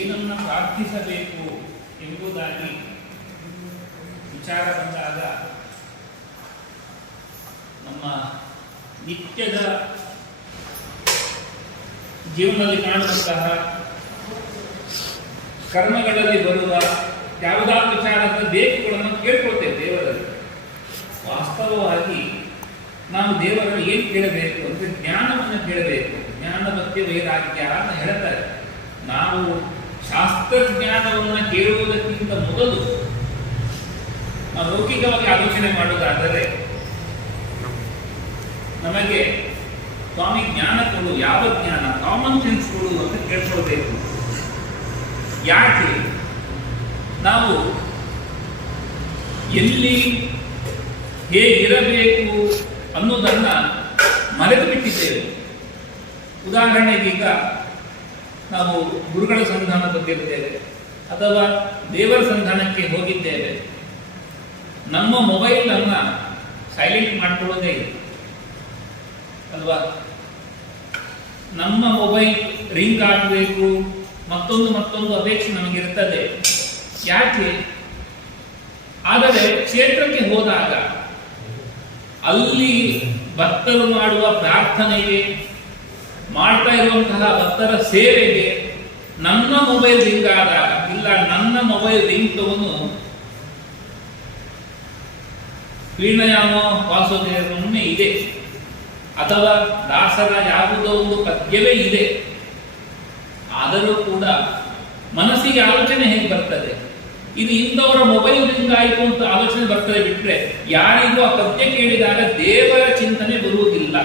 ಏನನ್ನು ಪ್ರಾರ್ಥಿಸಬೇಕು ಎಂಬುದಾಗಿ ವಿಚಾರ ಬಂದಾಗ ನಮ್ಮ ನಿತ್ಯದ ಜೀವನದಲ್ಲಿ ಕಾಣುವಂತಹ ಕರ್ಮಗಳಲ್ಲಿ ಬರುವ ಯಾವುದಾದ್ರು ವಿಚಾರದ ಬೇಕುಗಳನ್ನು ಕೇಳ್ಕೊಳ್ತೇವೆ ದೇವರಲ್ಲಿ. ವಾಸ್ತವವಾಗಿ ನಾವು ದೇವರಲ್ಲಿ ಏನು ಕೇಳಬೇಕು ಅಂದರೆ ಜ್ಞಾನವನ್ನು ಕೇಳಬೇಕು. ಜ್ಞಾನ ಭಕ್ತಿ ವೈರಾಗ್ಯ ಅಂತ ಹೇಳ್ತಾರೆ. ನಾವು ಶಾಸ್ತ್ರಜ್ಞಾನವನ್ನು ಕೇಳುವುದಕ್ಕಿಂತ ಮೊದಲು ನಾವು ಲೌಕಿಕವಾಗಿ ಆಲೋಚನೆ ಮಾಡುವುದಾದರೆ ನಮಗೆ ಸ್ವಾಮಿ ಜ್ಞಾನ ಕೊಡು, ಯಾವ ಜ್ಞಾನ, ಕಾಮನ್ ಸೆನ್ಸ್ ಕೊಡು ಅಂತ ಕೇಳ್ಕೊಳ್ಬೇಕು. ಯಾಕೆ ನಾವು ಎಲ್ಲಿ ಹೇಗಿರಬೇಕು ಅನ್ನೋದನ್ನ ಮರೆತು ಬಿಟ್ಟಿದ್ದೇವೆ. ಉದಾಹರಣೆಗೀಗ ನಾವು ಗುರುಗಳ ಸಂಧಾನ ಬಂದಿರ್ತೇವೆ ಅಥವಾ ದೇವರ ಸಂಧಾನಕ್ಕೆ ಹೋಗಿದ್ದೇವೆ. ನಮ್ಮ ಮೊಬೈಲ್ ಅನ್ನ ಸೈಲೆಂಟ್ ಮಾಡ್ಕೊಳ್ಳೋದೇ ಇದೆ ಅಲ್ವಾ? ನಮ್ಮ ಮೊಬೈಲ್ ರಿಂಗ್ ಆಗಬೇಕು, ಮತ್ತೊಂದು ಅಪೇಕ್ಷೆ ನಮಗಿರ್ತದೆ. ಯಾಕೆ? ಆದರೆ ಕ್ಷೇತ್ರಕ್ಕೆ ಹೋದಾಗ ಅಲ್ಲಿ ಭಕ್ತರು ಮಾಡುವ ಪ್ರಾರ್ಥನೆಗೆ, ಮಾಡ್ತಾ ಇರುವಂತಹ ಭಕ್ತರ ಸೇವೆಗೆ ನನ್ನ ಮೊಬೈಲ್ ರಿಂಗ್ ಆದಾಗ, ಇಲ್ಲ ನನ್ನ ಮೊಬೈಲ್ ರಿಂಗ್ ಟೋನು ವೀಣಯಾಮ ವಾಸುದೇವನೇ ಇದೆ ಅಥವಾ ದಾಸರ ಯಾವುದೋ ಒಂದು ಪದ್ಯವೇ ಇದೆ, ಆದರೂ ಕೂಡ ಮನಸ್ಸಿಗೆ ಆಲೋಚನೆ ಹೇಗೆ ಬರ್ತದೆ? ಇದು ಇಂಥವರ ಮೊಬೈಲ್ ರಿಂಗ್ ಆಯಿತು ಅಂತ ಆಲೋಚನೆ ಬರ್ತದೆ ಬಿಟ್ರೆ ಯಾರಿಗೂ ಆ ಪದ್ಯ ಕೇಳಿದಾಗ ದೇವರ ಚಿಂತನೆ ಬರುವುದಿಲ್ಲ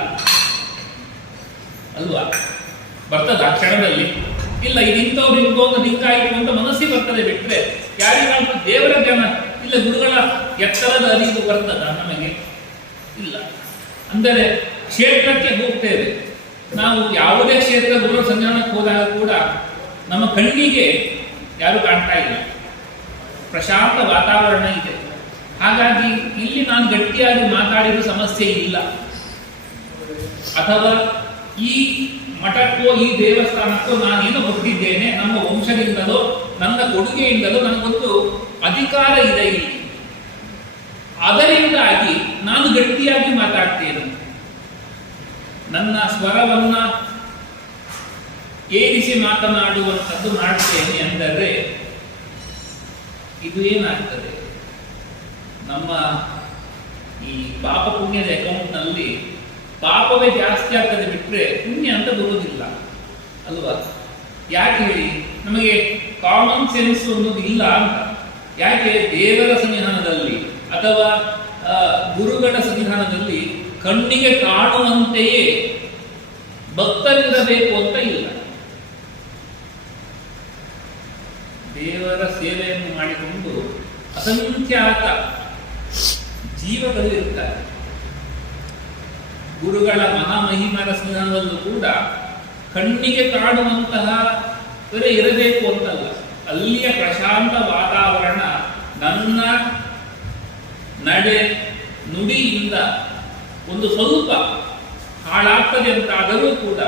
ಅಲ್ವಾ? ಬರ್ತದ ಆ ಕ್ಷಣದಲ್ಲಿ? ಇಲ್ಲ, ಇದು ಇಂಥವ್ರು ಇಂಥವ್ರು ರಿಂಗ್ ಆಯಿತು ಅಂತ ಮನಸ್ಸಿಗೆ ಬರ್ತದೆ ಬಿಟ್ರೆ ಯಾರಿಗಾದ್ರೂ ದೇವರ ಜ್ಞಾನ ಇಲ್ಲ, ಗುರುಗಳ ಎತ್ತರದ ಅರಿವು ಬರ್ತದ ನಮಗೆ? ಇಲ್ಲ. ಅಂದರೆ ಕ್ಷೇತ್ರಕ್ಕೆ ಹೋಗ್ತೇವೆ ನಾವು, ಯಾವುದೇ ಕ್ಷೇತ್ರ ಗುರುಗಳ ಸಂಧಾನಕ್ಕೆ ಹೋದಾಗ ಕೂಡ ನಮ್ಮ ಕಣ್ಣಿಗೆ ಯಾರು ಕಾಣ್ತಾ ಇಲ್ಲ, ಪ್ರಶಾಂತ ವಾತಾವರಣ ಇದೆ. ಹಾಗಾಗಿ ಇಲ್ಲಿ ನಾನು ಗಟ್ಟಿಯಾಗಿ ಮಾತಾಡಿದ ಸಮಸ್ಯೆ ಇಲ್ಲ. ಅಥವಾ ಈ ಮಠಕ್ಕೋ ಈ ದೇವಸ್ಥಾನಕ್ಕೋ ನಾನೇನು ಹೊರಟಿದ್ದೇನೆ, ನಮ್ಮ ವಂಶದಿಂದಲೋ ನನ್ನ ಕೊಡುಗೆಯಿಂದಲೋ ನನಗೊಂದು ಅಧಿಕಾರ ಇದೆ ಇಲ್ಲಿ, ಅದರಿಂದಾಗಿ ನಾನು ಗಟ್ಟಿಯಾಗಿ ಮಾತಾಡ್ತೇನೆ, ನನ್ನ ಸ್ವರವನ್ನ ಏರಿಸಿ ಮಾತನಾಡುವಂಥದ್ದು ಮಾಡ್ತೇನೆ ಅಂದರೆ ಇದು ಏನಾಗ್ತದೆ? ನಮ್ಮ ಈ ಪಾಪ ಪುಣ್ಯದ ಅಕೌಂಟ್ನಲ್ಲಿ ಪಾಪವೇ ಜಾಸ್ತಿ ಆಗ್ತದೆ ಬಿಟ್ರೆ ಪುಣ್ಯ ಅಂತ ಬರುವುದಿಲ್ಲ ಅಲ್ವಾ? ಯಾಕೆ ಹೇಳಿ? ನಮಗೆ ಕಾಮನ್ ಸೆನ್ಸ್ ಅನ್ನೋದು ಇಲ್ಲ ಅಂತ. ಯಾಕೆ? ದೇವರ ಸನ್ನಿಧಾನದಲ್ಲಿ ಅಥವಾ ಗುರುಗಳ ಸನ್ನಿಧಾನದಲ್ಲಿ ಕಣ್ಣಿಗೆ ಕಾಣುವಂತೆಯೇ ಭಕ್ತರಿರಬೇಕು ಅಂತ ಇಲ್ಲ. ದೇವರ ಸೇವೆಯನ್ನು ಮಾಡಿಕೊಂಡು ಅಸಂಖ್ಯಾತ ಜೀವಗಳು ಇರ್ತಾರೆ. ಗುರುಗಳ ಮಹಾಮಹಿಮರ ಸನ್ನಿಧಾನದಲ್ಲೂ ಕೂಡ ಕಣ್ಣಿಗೆ ಕಾಣುವಂತಹ ಇರಬೇಕು ಅಂತಲ್ಲ, ಅಲ್ಲಿಯ ಪ್ರಶಾಂತ ವಾತಾವರಣ ನನ್ನ ನಡೆ ನುಡಿಯಿಂದ ಒಂದು ಸ್ವಲ್ಪ ಹಾಳಾಗ್ತದೆ ಅಂತಾದರೂ ಕೂಡ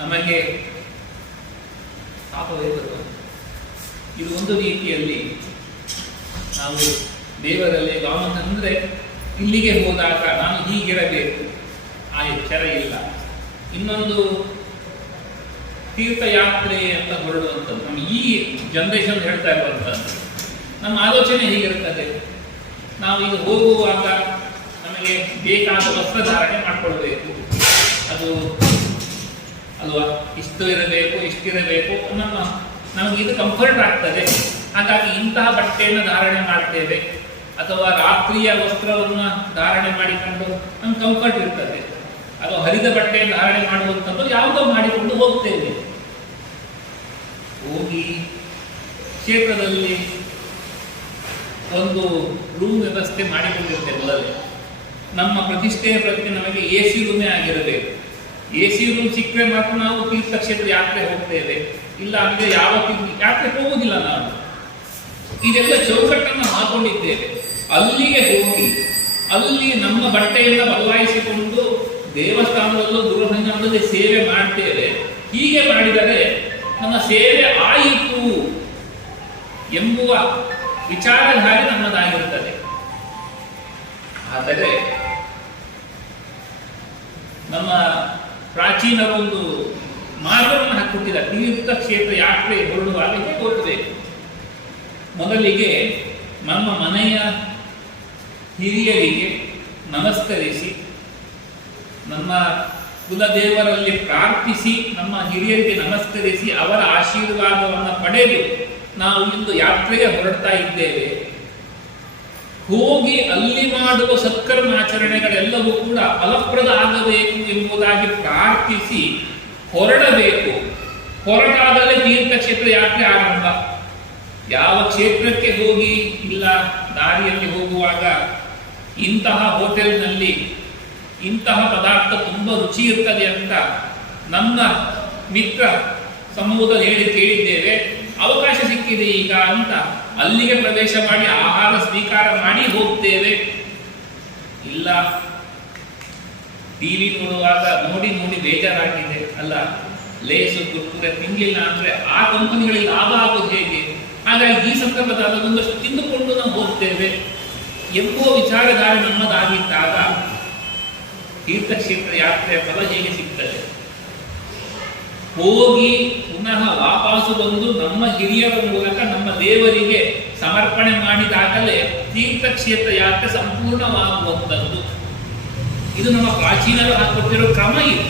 ನಮಗೆ ಪಾಪವೇ ಬರುವುದು. ಇದು ಒಂದು ರೀತಿಯಲ್ಲಿ ನಾವು ದೇವರಲ್ಲಿ ಗಮನ ಅಂದರೆ ಇಲ್ಲಿಗೆ ಹೋದಾಗ ನಾನು ಹೀಗಿರಬೇಕು ಆ ಎಚ್ಚರ ಇಲ್ಲ. ಇನ್ನೊಂದು ತೀರ್ಥಯಾತ್ರೆ ಅಂತ ಹೊರಡುವಂಥದ್ದು ನಮ್ಮ ಈ ಜನರೇಷನ್ ಹೇಳ್ತಾ ಇರುವಂಥದ್ದು ನಮ್ಮ ಆಲೋಚನೆ ಹೀಗಿರ್ತದೆ. ನಾವು ಈಗ ಹೋಗುವಾಗ ನಮಗೆ ಬೇಕಾದ ವಸ್ತ್ರಧಾರಣೆ ಮಾಡಿಕೊಳ್ಬೇಕು, ಅದು ಅಲ್ವಾ? ಇಷ್ಟು ಇರಬೇಕು, ಇಷ್ಟಿರಬೇಕು, ನಮಗೆ ಇದು ಕಂಫರ್ಟ್ ಆಗ್ತದೆ. ಹಾಗಾಗಿ ಇಂತಹ ಬಟ್ಟೆಯನ್ನು ಧಾರಣೆ ಮಾಡ್ತೇವೆ. ಅಥವಾ ರಾತ್ರಿಯ ವಸ್ತ್ರವನ್ನು ಧಾರಣೆ ಮಾಡಿಕೊಂಡು ನಮ್ಗೆ ಕಂಫರ್ಟ್ ಇರ್ತದೆ. ಅದು ಹರಿದ ಬಟ್ಟೆಯನ್ನು ಧಾರಣೆ ಮಾಡುವಂಥದ್ದು ಯಾವುದೋ ಮಾಡಿಕೊಂಡು ಹೋಗ್ತೇವೆ. ಹೋಗಿ ಕ್ಷೇತ್ರದಲ್ಲಿ ಒಂದು ರೂಮ್ ವ್ಯವಸ್ಥೆ ಮಾಡಿಕೊಂಡಿರ್ತೇವೆ. ಮೊದಲೇ ನಮ್ಮ ಪ್ರತಿಷ್ಠೆಯ ಪ್ರತಿ ನಮಗೆ AC ರೂಮೇ ಆಗಿರಬೇಕು. AC ರೂಮ್ ಸಿಕ್ಕರೆ ಮಾತ್ರ ನಾವು ತೀರ್ಥಕ್ಷೇತ್ರ ಯಾತ್ರೆ ಹೋಗ್ತೇವೆ, ಇಲ್ಲ ಅಂದ್ರೆ ಯಾವ ಯಾತ್ರೆ ಹೋಗುವುದಿಲ್ಲ. ನಾವು ಇದೆಲ್ಲ ಚೌಕಟ್ಟನ್ನು ಹಾಕೊಂಡಿದ್ದೇವೆ. ಅಲ್ಲಿಗೆ ಹೋಗಿ ಅಲ್ಲಿ ನಮ್ಮ ಬಟ್ಟೆಯನ್ನು ಬದಲಾಯಿಸಿಕೊಂಡು ದೇವಸ್ಥಾನದಲ್ಲೂ ದೂರಸಂಚಾರದಲ್ಲಿ ಸೇವೆ ಮಾಡ್ತೇವೆ. ಹೀಗೆ ಮಾಡಿದರೆ ನಮ್ಮ ಸೇವೆ ಆಯಿತು ಎಂಬುವ ವಿಚಾರಧಾರೆ ನಮ್ಮದಾಗಿರುತ್ತದೆ. ಆದರೆ ನಮ್ಮ ಪ್ರಾಚೀನರೊಂದು ಮಾರ್ಗವನ್ನು ಹಾಕಿಕೊಟ್ಟಿದ್ದಾರೆ. ತೀರ್ಥಕ್ಷೇತ್ರ ಯಾತ್ರೆ ಹೊರಡುವಾಗ ಹೇಗೆ ಹೋಗಬೇಕು? ಮೊದಲಿಗೆ ನಮ್ಮ ಮನೆಯ ಹಿರಿಯರಿಗೆ ನಮಸ್ಕರಿಸಿ, ನಮ್ಮ ಕುಲದೇವರಲ್ಲಿ ಪ್ರಾರ್ಥಿಸಿ, ನಮ್ಮ ಹಿರಿಯರಿಗೆ ನಮಸ್ಕರಿಸಿ ಅವರ ಆಶೀರ್ವಾದವನ್ನು ಪಡೆದು ನಾವು ಇಂದು ಯಾತ್ರೆಗೆ ಹೊರಡ್ತಾ ಇದ್ದೇವೆ. ಹೋಗಿ ಅಲ್ಲಿ ಮಾಡುವ ಸತ್ಕರ್ಮಾಚರಣೆಗಳೆಲ್ಲವೂ ಕೂಡ ಫಲಪ್ರದ ಆಗಬೇಕು ಎಂಬುದಾಗಿ ಪ್ರಾರ್ಥಿಸಿ ಹೊರಡಬೇಕು. ಹೊರಟಾಗಲೇ ತೀರ್ಥಕ್ಷೇತ್ರ ಯಾತ್ರೆ ಆರಂಭ. ಯಾವ ಕ್ಷೇತ್ರಕ್ಕೆ ಹೋಗಿ ಇಲ್ಲ ದಾರಿಯಲ್ಲಿ ಹೋಗುವಾಗ ಇಂತಹ ಹೋಟೆಲ್ನಲ್ಲಿ ಇಂತಹ ಪದಾರ್ಥ ತುಂಬ ರುಚಿ ಇರ್ತದೆ ಅಂತ ನಮ್ಮ ಮಿತ್ರ ಸಮೂಹದಲ್ಲಿ ಹೇಳಿ ಕೇಳಿದ್ದೇವೆ, ಅವಕಾಶ ಸಿಕ್ಕಿದೆ ಈಗ ಅಂತ ಅಲ್ಲಿಗೆ ಪ್ರವೇಶ ಮಾಡಿ ಆಹಾರ ಸ್ವೀಕಾರ ಮಾಡಿ ಹೋಗ್ತೇವೆ. ಇಲ್ಲ ಟಿವಿ ನೋಡುವಾಗ ನೋಡಿ ಬೇಜಾರಾಗಿದೆ, ಅಲ್ಲ ಲೇಸು ಕುರ್ಕುರೆ ತಿಂಗಿಲ್ಲ ಅಂದ್ರೆ ಆ ಕಂಪನಿಗಳಿಗೆ ಲಾಭ ಆಗೋದು ಹೇಗೆ, ಹಾಗಾಗಿ ಈ ಸಂದರ್ಭದಾಗ ಒಂದಷ್ಟು ತಿಂದುಕೊಂಡು ನಾವು ಹೋಗ್ತೇವೆ ಎಂಬುವ ವಿಚಾರಧಾರೆ ನಮ್ಮದಾಗಿದ್ದಾಗ ತೀರ್ಥಕ್ಷೇತ್ರ ಯಾತ್ರೆಯ ಫಲ ಹೇಗೆ ಸಿಗ್ತದೆ? ಹೋಗಿ ಪುನಃ ವಾಪಸ್ಸು ಬಂದು ನಮ್ಮ ಹಿರಿಯರ ಮೂಲಕ ನಮ್ಮ ದೇವರಿಗೆ ಸಮರ್ಪಣೆ ಮಾಡಿದಾಗಲೇ ತೀರ್ಥಕ್ಷೇತ್ರ ಯಾತ್ರೆ ಸಂಪೂರ್ಣವಾಗುವಂಥದ್ದು. ಇದು ನಮ್ಮ ಪ್ರಾಚೀನರು ಹಾಕೊಟ್ಟಿರೋ ಕ್ರಮ ಇದು.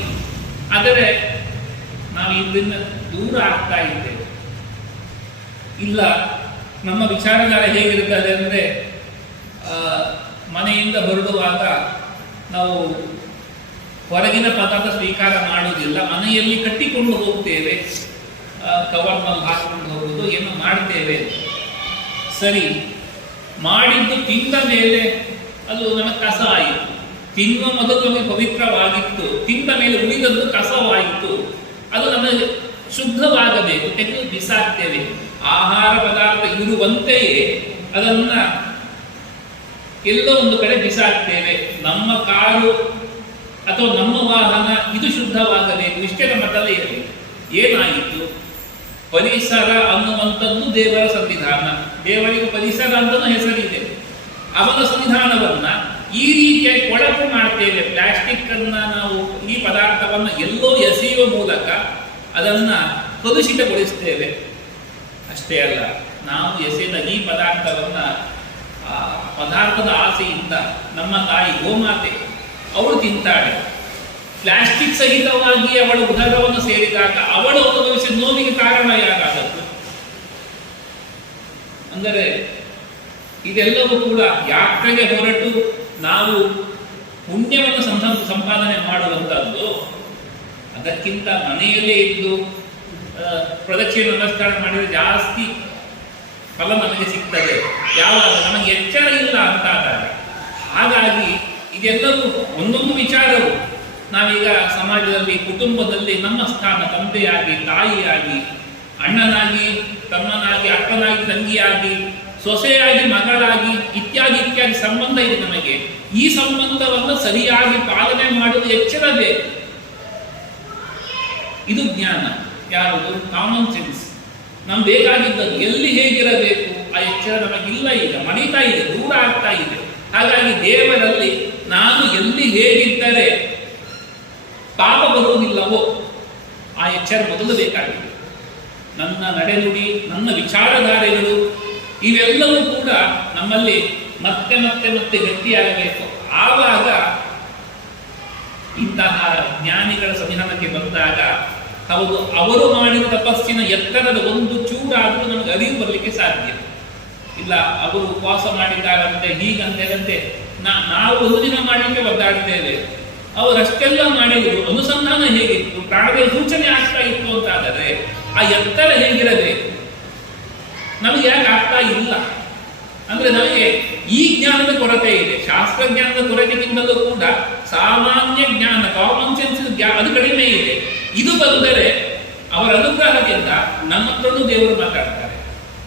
ಆದರೆ ನಾವು ಇದರಿಂದ ದೂರ ಆಗ್ತಾ ಇದ್ದೇವೆ. ಇಲ್ಲ, ನಮ್ಮ ವಿಚಾರಧಾರೆ ಹೇಗಿರುತ್ತದೆ ಅಂದರೆ ಮನೆಯಿಂದ ಹೊರಡುವಾಗ ನಾವು ಹೊರಗಿನ ಪದಾರ್ಥ ಸ್ವೀಕಾರ ಮಾಡುವುದಿಲ್ಲ, ಮನೆಯಲ್ಲಿ ಕಟ್ಟಿಕೊಂಡು ಹೋಗ್ತೇವೆ, ಕವರ್ನಲ್ಲಿ ಹಾಕಿಕೊಂಡು ಹೋಗುವುದು ಏನೋ ಮಾಡ್ತೇವೆ. ಸರಿ, ಮಾಡಿದ್ದು ತಿಂದ ಮೇಲೆ ಅದು ನಮಗೆ ಕಸ ಆಯಿತು. ತಿನ್ನುವ ಮೊದಲು ನಮಗೆ ಪವಿತ್ರವಾಗಿತ್ತು, ತಿಂದ ಮೇಲೆ ಉಳಿದದ್ದು ಕಸವಾಯಿತು. ಅದು ನಮಗೆ ಶುದ್ಧವಾಗಬೇಕು, ತೆಗೆದು ಬಿಸಾಕ್ತೇವೆ. ಆಹಾರ ಪದಾರ್ಥ ಇರುವಂತೆಯೇ ಅದನ್ನ ಎಲ್ಲೋ ಒಂದು ಕಡೆ ಬಿಸಾಕ್ತೇವೆ. ನಮ್ಮ ಕಾರು ಅಥವಾ ನಮ್ಮ ವಾಹನ ಇದು ಶುದ್ಧವಾಗಬೇಕು, ಇಷ್ಟೇ ನಮ್ಮ ತಲೆ ಇರಲಿ. ಏನಾಯಿತು? ಪರಿಸರ ಅನ್ನುವಂಥದ್ದು ದೇವರ ಸಂವಿಧಾನ, ದೇವರಿಗೆ ಪರಿಸರ ಅಂತಲೂ ಹೆಸರಿದೆ. ಅವನ ಸಂವಿಧಾನವನ್ನ ಈ ರೀತಿಯಾಗಿ ಕೊಳಕು ಮಾಡ್ತೇವೆ. ಪ್ಲಾಸ್ಟಿಕ್ ಅನ್ನ ನಾವು ಈ ಪದಾರ್ಥವನ್ನು ಎಲ್ಲೋ ಎಸೆಯುವ ಮೂಲಕ ಅದನ್ನ ಕಲುಷಿತಗೊಳಿಸ್ತೇವೆ. ಅಷ್ಟೇ ಅಲ್ಲ, ನಾವು ಎಸೆದ ಈ ಪದಾರ್ಥದ ಆಸೆಯಿಂದ ನಮ್ಮ ತಾಯಿ ಗೋಮಾತೆ ಅವಳು ತಿಂತಾಳೆ. ಪ್ಲಾಸ್ಟಿಕ್ ಸಹಿತವಾಗಿ ಅವಳ ಉದರವನ್ನು ಸೇರಿದಾಗ ಅವಳು ಅನುಭವಿಸಿದ ನೋವಿಗೆ ಕಾರಣ ಯಾರಾದದ್ದು? ಅಂದರೆ ಇದೆಲ್ಲವೂ ಕೂಡ ಯಾತ್ರೆಗೆ ಹೊರಟು ನಾವು ಪುಣ್ಯವನ್ನು ಸಂಪಾದನೆ ಮಾಡುವಂಥದ್ದು. ಅದಕ್ಕಿಂತ ಮನೆಯಲ್ಲೇ ಇದ್ದು ಪ್ರದಕ್ಷಿಣೆ ನಮಸ್ಕಾರ ಮಾಡಿದರೆ ಜಾಸ್ತಿ ಫಲ ನಮಗೆ ಸಿಗ್ತದೆ, ಯಾವಾಗ ನಮಗೆ ಎಚ್ಚರ ಇಲ್ಲ ಅಂತಾದಾಗ. ಹಾಗಾಗಿ ಇದೆಲ್ಲವೂ ಒಂದೊಂದು ವಿಚಾರವು ನಾವೀಗ ಸಮಾಜದಲ್ಲಿ, ಕುಟುಂಬದಲ್ಲಿ ನಮ್ಮ ಸ್ಥಾನ ತಂದೆಯಾಗಿ, ತಾಯಿಯಾಗಿ, ಅಣ್ಣನಾಗಿ, ತಮ್ಮನಾಗಿ, ಅಕ್ಕನಾಗಿ, ತಂಗಿಯಾಗಿ, ಸೊಸೆಯಾಗಿ, ಮಗಳಾಗಿ ಇತ್ಯಾದಿ ಸಂಬಂಧ ಇದೆ ನಮಗೆ. ಈ ಸಂಬಂಧವನ್ನು ಸರಿಯಾಗಿ ಪಾಲನೆ ಮಾಡುವುದು ಎಚ್ಚರ ಬೇಕು. ಇದು ಜ್ಞಾನ. ಯಾವುದು? Common sense. ನಮ್ಗೆ ಬೇಕಾಗಿದ್ದದ್ದು ಎಲ್ಲಿ ಹೇಗಿರಬೇಕು ಆ ಎಚ್ಚರ ನಮಗಿಲ್ಲ, ಈಗ ಮಣಿತಾ ಇದೆ, ದೂರ ಆಗ್ತಾ ಇದೆ. ಹಾಗಾಗಿ ದೇವರಲ್ಲಿ ನಾನು ಎಲ್ಲಿ ಹೇಗಿದ್ದರೆ ಪಾಪ ಬರುವುದಿಲ್ಲವೋ ಆ ಎಚ್ಚರ ಮೊದಲು ಬೇಕಾಗಿದೆ. ನನ್ನ ನಡೆನುಡಿ, ನನ್ನ ವಿಚಾರಧಾರೆಗಳು ಇವೆಲ್ಲವೂ ಕೂಡ ನಮ್ಮಲ್ಲಿ ಮತ್ತೆ ಮತ್ತೆ ಮತ್ತೆ ಗಟ್ಟಿಯಾಗಬೇಕು. ಆವಾಗ ಇಂತಹ ಜ್ಞಾನಿಗಳ ಸಂವಿಧಾನಕ್ಕೆ ಬಂದಾಗ ಹೌದು, ಅವರು ಮಾಡಿದ ತಪಸ್ಸಿನ ಎತ್ತರದ ಒಂದು ಚೂರಾದರೂ ನಮಗೆ ಅರಿವು ಬರಲಿಕ್ಕೆ ಸಾಧ್ಯ ಇಲ್ಲ. ಅವರು ಉಪವಾಸ ಮಾಡಿದ್ದಾರಂತೆ, ಹೀಗಂತೆ ನಾವು ಒಂದು ದಿನ ಮಾಡಲಿಕ್ಕೆ ಒದ್ದಾಡ್ತೇವೆ. ಅವರಷ್ಟೆಲ್ಲ ಮಾಡಿದ್ರು, ಅನುಸಂಧಾನ ಹೇಗಿತ್ತು, ಪ್ರಾಣದ ಸೂಚನೆ ಆಗ್ತಾ ಇತ್ತು ಅಂತಾದರೆ ಆ ಎತ್ತರ ಹೇಗಿರಬೇಕು? ನಮಗೆ ಯಾಕೆ ಆಗ್ತಾ ಇಲ್ಲ ಅಂದ್ರೆ ನಮಗೆ ಈ ಜ್ಞಾನದ ಕೊರತೆ ಇದೆ. ಶಾಸ್ತ್ರಜ್ಞಾನದ ಕೊರತೆಗಿಂತಲೂ ಕೂಡ ಸಾಮಾನ್ಯ ಜ್ಞಾನ, ಕಾಮನ್ ಸೆನ್ಸ್ ಅದು ಕಡಿಮೆ ಇದೆ. ಇದು ಬಂದರೆ ಅವರ ಅನುಗ್ರಹದಿಂದ ನಮ್ಮ ಹತ್ರನೂ ದೇವರು ಮಾತಾಡ್ತಾರೆ,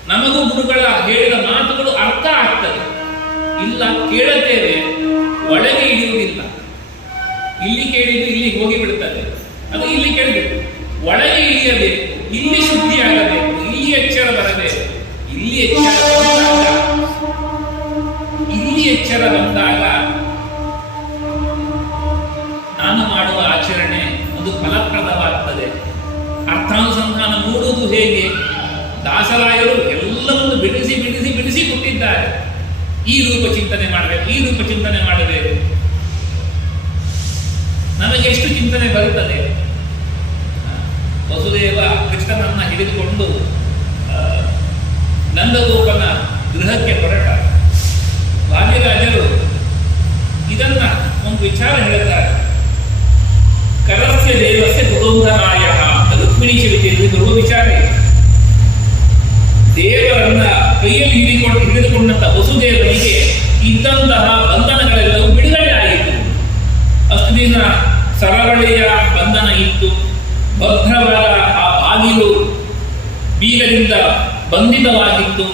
ನಮಗೂ ಗುರುಗಳ ಹೇಳಿದ ಮಾತುಗಳು ಅರ್ಥ ಆಗ್ತದೆ. ಇಲ್ಲ, ಕೇಳುತ್ತೇವೆ, ಒಳಗೆ ಇಳಿಯುವುದಿಲ್ಲ. ಇಲ್ಲಿ ಕೇಳಿದ್ದು ಇಲ್ಲಿ ಹೋಗಿ ಬಿಡುತ್ತದೆ, ಅದು ಇಲ್ಲಿ ಕೇಳಬೇಕು, ಒಳಗೆ ಇಳಿಯಬೇಕು. ಇಲ್ಲಿ ಶುದ್ಧಿ ಆಗಬೇಕು, ಇಲ್ಲಿ ಎಚ್ಚರ ಬರಬೇಕು. ಇಲ್ಲಿ ಎಚ್ಚರ ಬಂದಾಗ ನಾನು ಮಾಡುವ ಆಚರಣೆ ಅದು ಫಲಪ್ರದವಾಗ್ತದೆ. ಅರ್ಥಾನುಸಂಧಾನ ಮೂಡುವುದು ಹೇಗೆ? ದಾಸರಾಯರು ಎಲ್ಲವನ್ನು ಬಿಡಿಸಿ ಬಿಡಿಸಿ ಬಿಡಿಸಿ ಕೊಟ್ಟಿದ್ದಾರೆ. ಈ ರೂಪ ಚಿಂತನೆ ಮಾಡಬೇಕು, ಈ ರೂಪ ಚಿಂತನೆ ಮಾಡಬೇಕು. ನಮಗೆ ಎಷ್ಟು ಚಿಂತನೆ ಬರುತ್ತದೆ? ವಸುದೇವ ಕೃಷ್ಣನನ್ನ ಹಿಡಿದುಕೊಂಡು ನಂದಗೋಪನ ಗೃಹಕ್ಕೆ ಹೊರಟ. ವಾದಿರಾಜರು ಇದನ್ನ ಒಂದು ವಿಚಾರ ಹೇಳ್ತಾರೆ. ಕರಸ್ಯ ದೇವಸ್ಯ ಕುತೂಹಲಾಯ ರುಕ್ಮಿಣೀಶ ವಿಜಯದಲ್ಲಿ ಬರುವ ವಿಚಾರ ಇದೆ. ದೇವರನ್ನ ಕೈಯಲ್ಲಿ ಹಿಡಿದುಕೊಂಡಂತ ವಸುದೇವನಿಗೆ ಇದ್ದಂತಹ ಬಂಧನಗಳೆಲ್ಲವೂ ಬಿಡುಗಡೆ ಆಯಿತು. ಅಷ್ಟು ದಿನ ಸರವಳಿಯ ಬಂಧನ ಇತ್ತು. ಭದ್ರವಾದ ಆ ಬಾಗಿಲು ಬೀಗದಿಂದ ಬಂಧಿತವಾಗಿತ್ತು.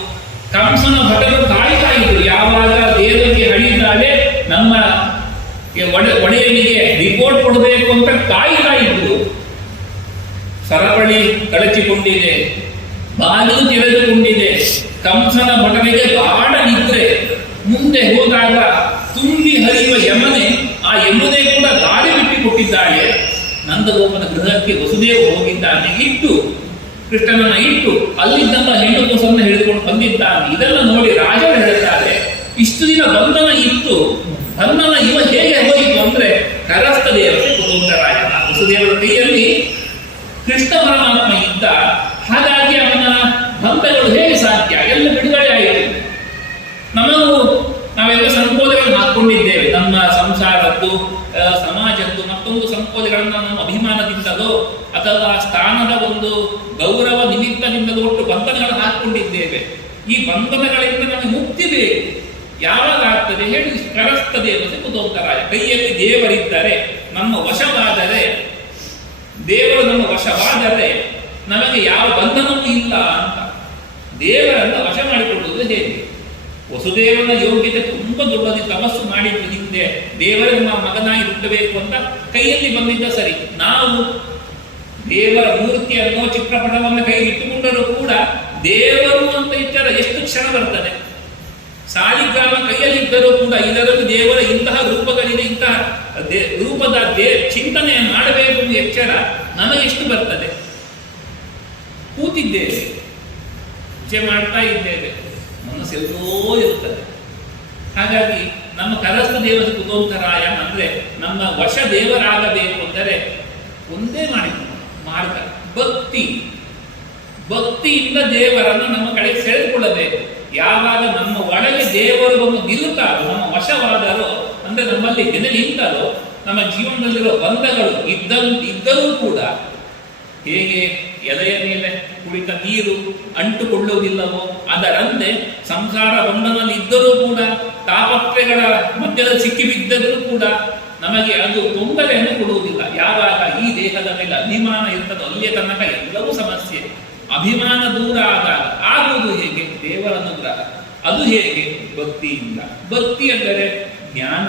ಕಂಸನ ಭಟರು ಕಾಯ್ತಾ ಇದ್ರು, ಯಾವಾಗ ದೇವರಿಗೆ ಹಳಿದಾಳೆ ನಮ್ಮ ಒಡೆಯನಿಗೆ ರಿಪೋರ್ಟ್ ಕೊಡಬೇಕು ಅಂತ ಕಾಯ್ತಾ ಇದ್ರು. ಸರಪಳಿ ಕಳಚಿಕೊಂಡಿದೆ, ಬಾಗಿಲು ತೆರೆದುಕೊಂಡಿದೆ. ಕಂಸನ ಭಟರಿಗೆ ಗಾಢ ನಿದ್ರೆ. ಮುಂದೆ ಹೋದಾಗ ತುಂಬಿ ಹರಿಯುವ ಯಮನೆ, ಆ ಯಮನೆ ಕೂಡ ದಾರಿ ಬಿಟ್ಟುಕೊಟ್ಟಿದ್ದಾಳೆ. ನಂದಗೋಪನ ಗೃಹಕ್ಕೆ ವಸುದೇವ ಹೋಗಿದ್ದಾನೆ. ಇಟ್ಟು ಕೃಷ್ಣನನ್ನ ಇಟ್ಟು ಅಲ್ಲಿದ್ದಂತ ಹೆಣ್ಣು ಕೂಸನ್ನು ಹಿಡಿದುಕೊಂಡು ಬಂದಿದ್ದಾನೆ. ಇದೆಲ್ಲ ನೋಡಿ ರಾಜರು ಹೇಳ್ತಾರೆ, ಇಷ್ಟು ದಿನ ಬಂಧನ ಇತ್ತು, ಬಂಧನ ಇವ ಹೇಗೆ ಹೋಯಿತು ಅಂದ್ರೆ ಕರಸ್ಥ ದೇವತೆ ಕುತೂಹಲರಾಯ. ವಸುದೇವರ ಕೈಯಲ್ಲಿ ಕೃಷ್ಣ ಪರಮಾತ್ಮ ಇದ್ದ, ಹಾಗಾಗಿ ಅವನ ಬಂಧಗಳು ಹೇಗೆ ಸಾಧ್ಯ? ಎಲ್ಲ ಬಿಡುಗಡೆ ಆಯಿತು. ನಾವೆಲ್ಲ ಸಂಕೋಲೆಗಳನ್ನು ಹಾಕೊಂಡಿದ್ದೇವೆ, ನಮ್ಮ ಸಂಸಾರದ್ದು, ಸಮಾಜದ್ದು, ಮತ್ತೊಂದು ಸಂಕೋಲೆಗಳನ್ನು ನಮ್ಮ ಅಭಿಮಾನದಿಂದಲೋ ಅಥವಾ ಸ್ಥಾನದ ಒಂದು ಗೌರವ ನಿಮಿತ್ತದಿಂದಲೋ ಒಟ್ಟು ಬಂಧನಗಳನ್ನು ಹಾಕೊಂಡಿದ್ದೇವೆ. ಈ ಬಂಧನಗಳಿಂದ ನಮಗೆ ಮುಕ್ತಿ ಬೇಕು. ಯಾವಾಗ ಆಗ್ತದೆ ಹೇಳಿ? ಕರಸ್ಥ ದೇವತೆ ಕುತೂಹಲರಾಯ. ಕೈಯಲ್ಲಿ ದೇವರಿದ್ದರೆ, ನಮ್ಮ ವಶವಾದರೆ, ದೇವರು ನಮ್ಮ ವಶವಾದರೆ ನಮಗೆ ಯಾವ ಬಂಧನವೂ ಇಲ್ಲ ಅಂತ. ದೇವರನ್ನ ವಶ ಮಾಡಿಕೊಳ್ಳುವುದು ಹೇಗೆ? ವಸುದೇವನ ಯೋಗ್ಯತೆ ತುಂಬಾ ದೊಡ್ಡದು. ತಪಸ್ಸು ಮಾಡಿದ್ದು ಹಿಂದೆ ದೇವರ ನಮ್ಮ ಮಗನಾಗಿ ಹುಟ್ಟಬೇಕು ಅಂತ ಕೈಯಲ್ಲಿ ಬಂದಿದ್ದ ಸರಿ. ನಾವು ದೇವರ ಮೂರ್ತಿಯನ್ನು, ಚಿತ್ರಪಟವನ್ನು ಕೈಯಲ್ಲಿ ಇಟ್ಟುಕೊಂಡರೂ ಕೂಡ ದೇವರು ಅಂತ ಇಟ್ಟರ ಎಷ್ಟು ಕ್ಷಣ ಬರ್ತದೆ. ಸಾಲಿಗ್ರಾಮ ಕೈಯಲ್ಲಿದ್ದರೂ ಕೂಡ ಇದರಲ್ಲಿ ದೇವರ ಇಂತಹ ರೂಪಗಳಿದೆ, ಇಂತಹ ರೂಪದ ಚಿಂತನೆ ಮಾಡಬೇಕು ಎಂದು ಎಚ್ಚರ ನಮಗೆ ಎಷ್ಟು ಬರ್ತದೆ? ಕೂತಿದ್ದೇವೆ, ಪೂಜೆ ಮಾಡ್ತಾ ಇದ್ದೇವೆ, ಮನಸ್ಸೆಲ್ಲೋ ಇರುತ್ತದೆ. ಹಾಗಾಗಿ ನಮ್ಮ ಕರಸ್ಥ ದೇವತೆ ಕುತೂಹಲರಾಯ ಅಂದ್ರೆ ನಮ್ಮ ವಶ ದೇವರಾಗಬೇಕು ಅಂದರೆ ಒಂದೇ ಮಾರ್ಗ ಭಕ್ತಿ. ಭಕ್ತಿಯಿಂದ ದೇವರನ್ನು ನಮ್ಮ ಕಡೆಗೆ ಸೆಳೆದುಕೊಳ್ಳಬೇಕು. ಯಾವಾಗ ನಮ್ಮ ಒಳಗೆ ದೇವರು ಬಂದು ನಿಲ್ಲುತ್ತಾರೋ, ನಮ್ಮ ವಶವಾದರೋ, ಅಂದ್ರೆ ನಮ್ಮಲ್ಲಿ ನಿಂತರೋ, ನಮ್ಮ ಜೀವನದಲ್ಲಿರೋ ಬಂಧಗಳು ಇದ್ದರೂ ಕೂಡ ಹೇಗೆ ಎಲೆಯ ಮೇಲೆ ಕುಳಿತ ನೀರು ಅಂಟುಕೊಳ್ಳುವುದಿಲ್ಲವೋ ಅದರಂತೆ ಸಂಸಾರ ಬಂಧನಲ್ಲಿ ಇದ್ದರೂ ಕೂಡ, ತಾಪತ್ರೆಗಳ ಮಧ್ಯದಲ್ಲಿ ಸಿಕ್ಕಿಬಿದ್ದರೂ ಕೂಡ ನಮಗೆ ಅದು ತೊಂದರೆಯನ್ನು ಕೊಡುವುದಿಲ್ಲ. ಯಾವಾಗ ಈ ದೇಹದ ಮೇಲೆ ಅಭಿಮಾನ ಇರ್ತದೋ ಅಲ್ಲಿಯ ತನಕ ಎಲ್ಲವೂ ಸಮಸ್ಯೆ. ಅಭಿಮಾನ ದೂರ ಆದಾಗ ಆಗುವುದು ಹೇಗೆ? ದೇವರ ಅನುಗ್ರಹ. ಅದು ಹೇಗೆ? ಭಕ್ತಿಯಿಂದ. ಭಕ್ತಿ ಅಂದರೆ ಜ್ಞಾನ,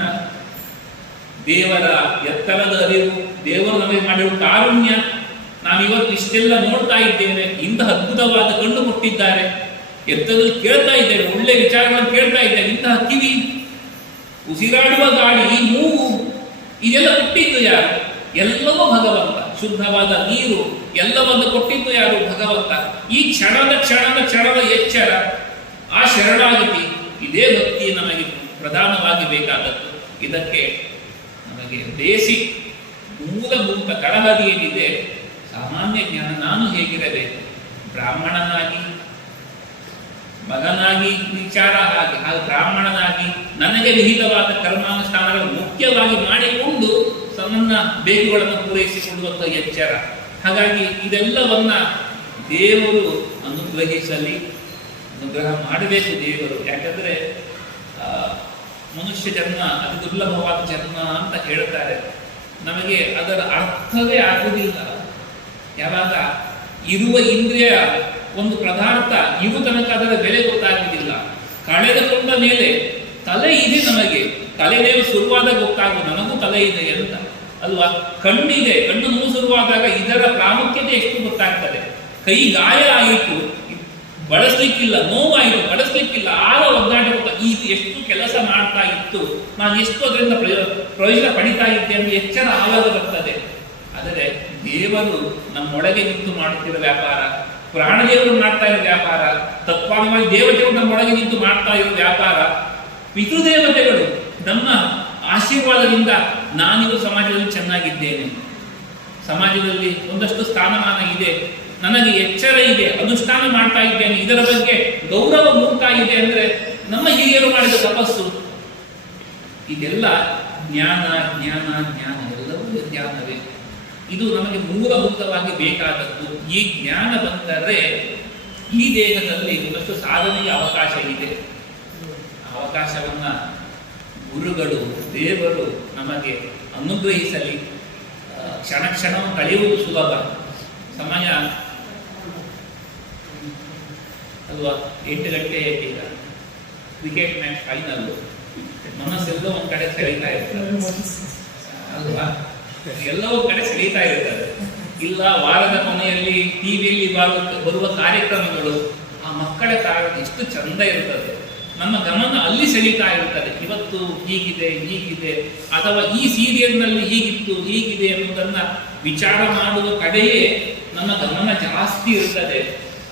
ದೇವರ ಎತ್ತರದ ಅರಿವು, ದೇವರು ನಮಗೆ ಮಾಡಿರುವ ಕಾರುಣ್ಯ. ನಾವಿವತ್ತು ಇಷ್ಟೆಲ್ಲ ನೋಡ್ತಾ ಇದ್ದೇವೆ, ಇಂಥ ಅದ್ಭುತವಾದ ಕಣ್ಣು ಕೊಟ್ಟಿದ್ದಾರೆ, ಎತ್ತದಲ್ಲಿ ಕೇಳ್ತಾ ಇದ್ದೇವೆ, ಒಳ್ಳೆ ವಿಚಾರಗಳನ್ನು ಕೇಳ್ತಾ ಇದ್ದೇವೆ, ಇಂತಹ ಕಿವಿ, ಉಸಿರಾಡುವ ಗಾಳಿ, ಈ ಮೂಗು, ಇದೆಲ್ಲ ಕೊಟ್ಟಿದ್ದು ಯಾರು? ಎಲ್ಲವೂ ಭಗವಂತ. ಶುದ್ಧವಾದ ನೀರು ಎಲ್ಲವನ್ನು ಕೊಟ್ಟಿದ್ದು ಯಾರು? ಭಗವಂತ. ಈ ಕ್ಷಣದ ಎಚ್ಚರ, ಆ ಶರಣಾಗತಿ, ಇದೇ ಭಕ್ತಿ ನಮಗೆ ಪ್ರಧಾನವಾಗಿ ಬೇಕಾದದ್ದು. ಇದಕ್ಕೆ ನಮಗೆ ಬೇಸಿಕ್ ಮೂಲಭೂತ ತಳಹದಿ ಏನಿದೆ? ಸಾಮಾನ್ಯ ಜ್ಞಾನ. ನಾನು ಹೇಗಿರಬೇಕು? ಬ್ರಾಹ್ಮಣನಾಗಿ, ಮಗನಾಗಿ ವಿಚಾರ ಹಾಗೆ, ಹಾಗೂ ಬ್ರಾಹ್ಮಣನಾಗಿ ನನಗೆ ವಿಹಿತವಾದ ಕರ್ಮಾನುಷ್ಠಾನಗಳನ್ನು ಮುಖ್ಯವಾಗಿ ಮಾಡಿಕೊಂಡು ನನ್ನ ಬೇಗುಗಳನ್ನು ಪೂರೈಸಿಕೊಳ್ಳುವಂಥ ಎಚ್ಚರ. ಹಾಗಾಗಿ ಇದೆಲ್ಲವನ್ನ ದೇವರು ಅನುಗ್ರಹಿಸಲಿ, ಅನುಗ್ರಹ ಮಾಡಬೇಕು ದೇವರು. ಯಾಕಂದ್ರೆ ಮನುಷ್ಯ ಜನ್ಮ ಅತಿ ದುರ್ಲಭವಾದ ಜನ್ಮ ಅಂತ ಹೇಳ್ತಾರೆ. ನಮಗೆ ಅದರ ಅರ್ಥವೇ ಆಗುವುದಿಲ್ಲ. ಯಾವಾಗ ಇರುವ ಇಂದ್ರಿಯ ಒಂದು ಪದಾರ್ಥ ಇವು ತನಕ ಅದರ ಬೆಲೆ ಗೊತ್ತಾಗುವುದಿಲ್ಲ. ಕಳೆದುಕೊಂಡ ಮೇಲೆ ತಲೆ ಇದೆ ನಮಗೆ, ತಲೆನೇವು ಶುರುವಾದ ಗೊತ್ತಾಗುವುದು ನನಗೂ ತಲೆ ಇದೆ ಅಂತ ಅಲ್ವಾ? ಕಣ್ಣಿದೆ, ಕಣ್ಣು ನೋವು ಶುರುವಾದಾಗ ಇದರ ಪ್ರಾಮುಖ್ಯತೆ ಎಷ್ಟು ಗೊತ್ತಾಗ್ತದೆ. ಕೈ ಗಾಯ ಆಯಿತು, ಬಳಸ್ಲಿಕ್ಕಿಲ್ಲ, ನೋವಾಯಿತು, ಬಳಸ್ಲಿಕ್ಕಿಲ್ಲ, ಆಗ ಒದ್ದಾಡಿ ಇದು ಎಷ್ಟು ಕೆಲಸ ಮಾಡ್ತಾ ಇತ್ತು, ನಾನು ಎಷ್ಟು ಅದರಿಂದ ಪ್ರಯೋಜನ ಪಡಿತಾ ಇದ್ದೆ ಅಂತ ಎಚ್ಚರ ಆವಾಗ ಬರ್ತದೆ. ಆದರೆ ದೇವರು ನಮ್ಮೊಳಗೆ ನಿಂತು ಮಾಡುತ್ತಿರೋ ವ್ಯಾಪಾರ, ಪ್ರಾಣದೇವರು ಮಾಡ್ತಾ ಇರೋ ವ್ಯಾಪಾರ, ತತ್ವಾಭಿಮಾನಿ ದೇವತೆಗಳು ನಮ್ಮೊಳಗೆ ನಿಂತು ಮಾಡ್ತಾ ಇರೋ ವ್ಯಾಪಾರ, ಪಿತೃದೇವತೆಗಳು ನಮ್ಮ ಆಶೀರ್ವಾದದಿಂದ ನಾನಿಗೂ ಸಮಾಜದಲ್ಲಿ ಚೆನ್ನಾಗಿದ್ದೇನೆ, ಸಮಾಜದಲ್ಲಿ ಒಂದಷ್ಟು ಸ್ಥಾನಮಾನ ಇದೆ, ನನಗೆ ಎಚ್ಚರ ಇದೆ, ಅನುಷ್ಠಾನ ಮಾಡ್ತಾ ಇದ್ದೇನೆ, ಇದರ ಬಗ್ಗೆ ಗೌರವ ಮೂಡ್ತಾ ಇದೆ ಅಂದರೆ ನಮ್ಮ ಹಿರಿಯರು ಮಾಡಿದ ತಪಸ್ಸು. ಇದೆಲ್ಲ ಜ್ಞಾನ ಜ್ಞಾನ ಜ್ಞಾನ, ಎಲ್ಲವೂ ಜ್ಞಾನವೇ. ಇದು ನಮಗೆ ಮೂಲಭೂತವಾಗಿ ಬೇಕಾದದ್ದು. ಈ ಜ್ಞಾನ ಬಂದರೆ ಈ ದೇಹದಲ್ಲಿ ಒಂದಷ್ಟು ಸಾಧನೆಗೆ ಅವಕಾಶ ಇದೆ. ಅವಕಾಶವನ್ನ ಗುರುಗಳು, ದೇವರು ನಮಗೆ ಅನುಗ್ರಹಿಸಲಿ. ಕ್ಷಣ ಕ್ಷಣವನ್ನು ಕಳೆಯುವುದು ಸುಲಭ. ಸಮಯ ಅಲ್ವಾ, 8 ಗಂಟೆ ಈಗ ಕ್ರಿಕೆಟ್ ಮ್ಯಾಚ್ ಫೈನಲ್, ಮನಸ್ಸೆಲ್ಲೋ ಒಂದ್ ಕಡೆ ಸೆಳೀತಾ ಇರ್ತದೆ ಅಲ್ವಾ, ಎಲ್ಲವೂ ಕಡೆ ಸೆಳೀತಾ ಇರ್ತದೆ. ಇಲ್ಲ ವಾರದ ಕೊನೆಯಲ್ಲಿ ಟಿವಿಯಲ್ಲಿ ಬರುವ ಕಾರ್ಯಕ್ರಮಗಳು, ಆ ಮಕ್ಕಳ ಕಾರಣ ಎಷ್ಟು ಚಂದ ಇರ್ತದೆ, ನಮ್ಮ ಗಮನ ಅಲ್ಲಿ ಸೆಳೀತಾ ಇರ್ತದೆ. ಇವತ್ತು ಹೀಗಿದೆ ಹೀಗಿದೆ, ಅಥವಾ ಈ ಸೀರಿಯಲ್ನಲ್ಲಿ ಹೀಗಿತ್ತು ಹೀಗಿದೆ ಎಂಬುದನ್ನ ವಿಚಾರ ಮಾಡುವ ಕಡೆಯೇ ನಮ್ಮ ಗಮನ ಜಾಸ್ತಿ ಇರ್ತದೆ.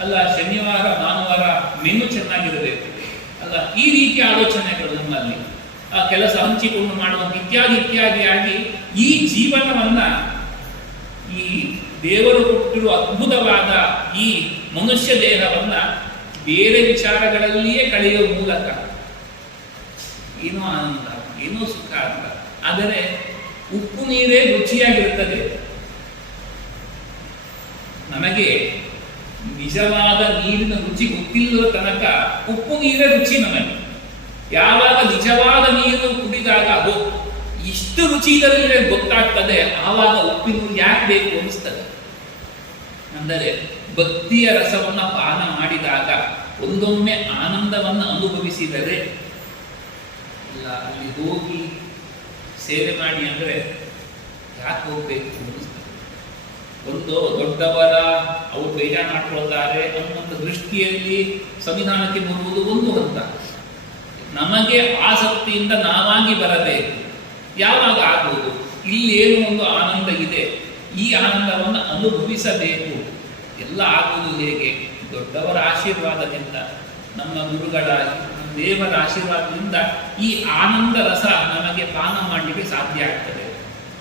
ಅಲ್ಲ, ಶನಿವಾರ ಭಾನುವಾರ ಮೆನು ಚೆನ್ನಾಗಿರಬೇಕು ಅಲ್ಲ, ಈ ರೀತಿಯ ಆಲೋಚನೆಗಳು ನಮ್ಮಲ್ಲಿ ಕೆಲಸ ಹಂಚಿಕೊಂಡು ಮಾಡುವಂತ ಇತ್ಯಾದಿ ಇತ್ಯಾದಿಯಾಗಿ ಈ ಜೀವನವನ್ನ, ಈ ದೇವರು ಕೊಟ್ಟಿರುವ ಅದ್ಭುತವಾದ ಈ ಮನುಷ್ಯ ದೇಹವನ್ನ ಬೇರೆ ವಿಚಾರಗಳಲ್ಲಿಯೇ ಕಳೆಯುವ ಮೂಲಕ ಏನೋ ಆನಂದ, ಏನೋ ಸುಖ ಅಂತ. ಆದರೆ ಉಪ್ಪು ನೀರೇ ರುಚಿಯಾಗಿರುತ್ತದೆ. ನಮಗೆ ನಿಜವಾದ ನೀರಿನ ರುಚಿ ಗೊತ್ತಿಲ್ಲದ ತನಕ ಉಪ್ಪು ನೀರೇ ರುಚಿ ನಮಗೆ. ಯಾವಾಗ ನಿಜವಾದ ನೀರು ಕುಡಿದಾಗ ಅದು ಇಷ್ಟು ರುಚಿ ಇದರಲ್ಲಿ ಗೊತ್ತಾಗ್ತದೆ, ಆವಾಗ ಉಪ್ಪಿನ ಯಾಕೆ ಬೇಕು ಅನಿಸ್ತದೆ. ಅಂದರೆ ಭಕ್ತಿಯ ರಸವನ್ನ ಪಾನ ಮಾಡಿದಾಗ, ಒಂದೊಮ್ಮೆ ಆನಂದವನ್ನು ಅನುಭವಿಸಿದರೆ, ಇಲ್ಲ ಅಲ್ಲಿ ಹೋಗಿ ಸೇವೆ ಮಾಡಿ ಅಂದ್ರೆ ಯಾಕೆ ಹೋಗ್ಬೇಕು ಅನಿಸ್ತದೆ. ಒಂದು ದೊಡ್ಡವರ ಅವರು ಬೇಜಾರು ಮಾಡ್ಕೊಳ್ತಾರೆ ಅನ್ನುವಂಥ ದೃಷ್ಟಿಯಲ್ಲಿ ಸಂವಿಧಾನಕ್ಕೆ ಬರುವುದು ಒಂದು ಹಂತ. ನಮಗೆ ಆಸಕ್ತಿಯಿಂದ ನಾವಾಗಿ ಬರಬೇಕು. ಯಾವಾಗ ಆಗುವುದು? ಇಲ್ಲಿ ಏನು ಒಂದು ಆನಂದ ಇದೆ, ಈ ಆನಂದವನ್ನು ಅನುಭವಿಸಬೇಕು. ಎಲ್ಲ ಆಗುವುದು ಹೇಗೆ? ದೊಡ್ಡವರ ಆಶೀರ್ವಾದದಿಂದ, ನಮ್ಮ ಗುರುಗಳ ದೇವರ ಆಶೀರ್ವಾದದಿಂದ ಈ ಆನಂದ ರಸ ನಮಗೆ ಪಾನ ಮಾಡಲಿಕ್ಕೆ ಸಾಧ್ಯ ಆಗ್ತದೆ.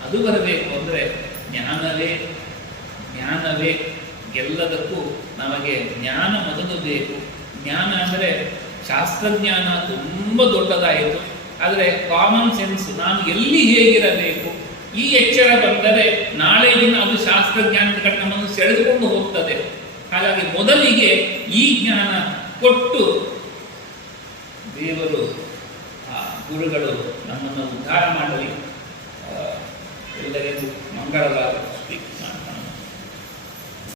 ಅದು ಬರಬೇಕು ಅಂದರೆ ಜ್ಞಾನವೇ ಜ್ಞಾನವೇ ಎಲ್ಲದಕ್ಕೂ ನಮಗೆ ಜ್ಞಾನ ಮೊದಲು ಬೇಕು. ಜ್ಞಾನ ಅಂದರೆ ಶಾಸ್ತ್ರಜ್ಞಾನ ತುಂಬ ದೊಡ್ಡದಾಯಿತು, ಆದರೆ ಕಾಮನ್ ಸೆನ್ಸ್, ನಾನು ಎಲ್ಲಿ ಹೇಗಿರಬೇಕು, ಈ ಎಚ್ಚರ ಬಂದರೆ ನಾಳೆ ದಿನ ಅದು ಶಾಸ್ತ್ರಜ್ಞಾನದ ಕಡೆ ನಮ್ಮನ್ನು ಸೆಳೆದುಕೊಂಡು ಹೋಗ್ತದೆ. ಹಾಗಾಗಿ ಮೊದಲಿಗೆ ಈ ಜ್ಞಾನ ಕೊಟ್ಟು ದೇವರು, ಗುರುಗಳು ನಮ್ಮನ್ನು ಉದ್ಧಾರ ಮಾಡಲಿ. ಎಲ್ಲರಿಗೂ ಮಂಗಳವಾಗಲಿ.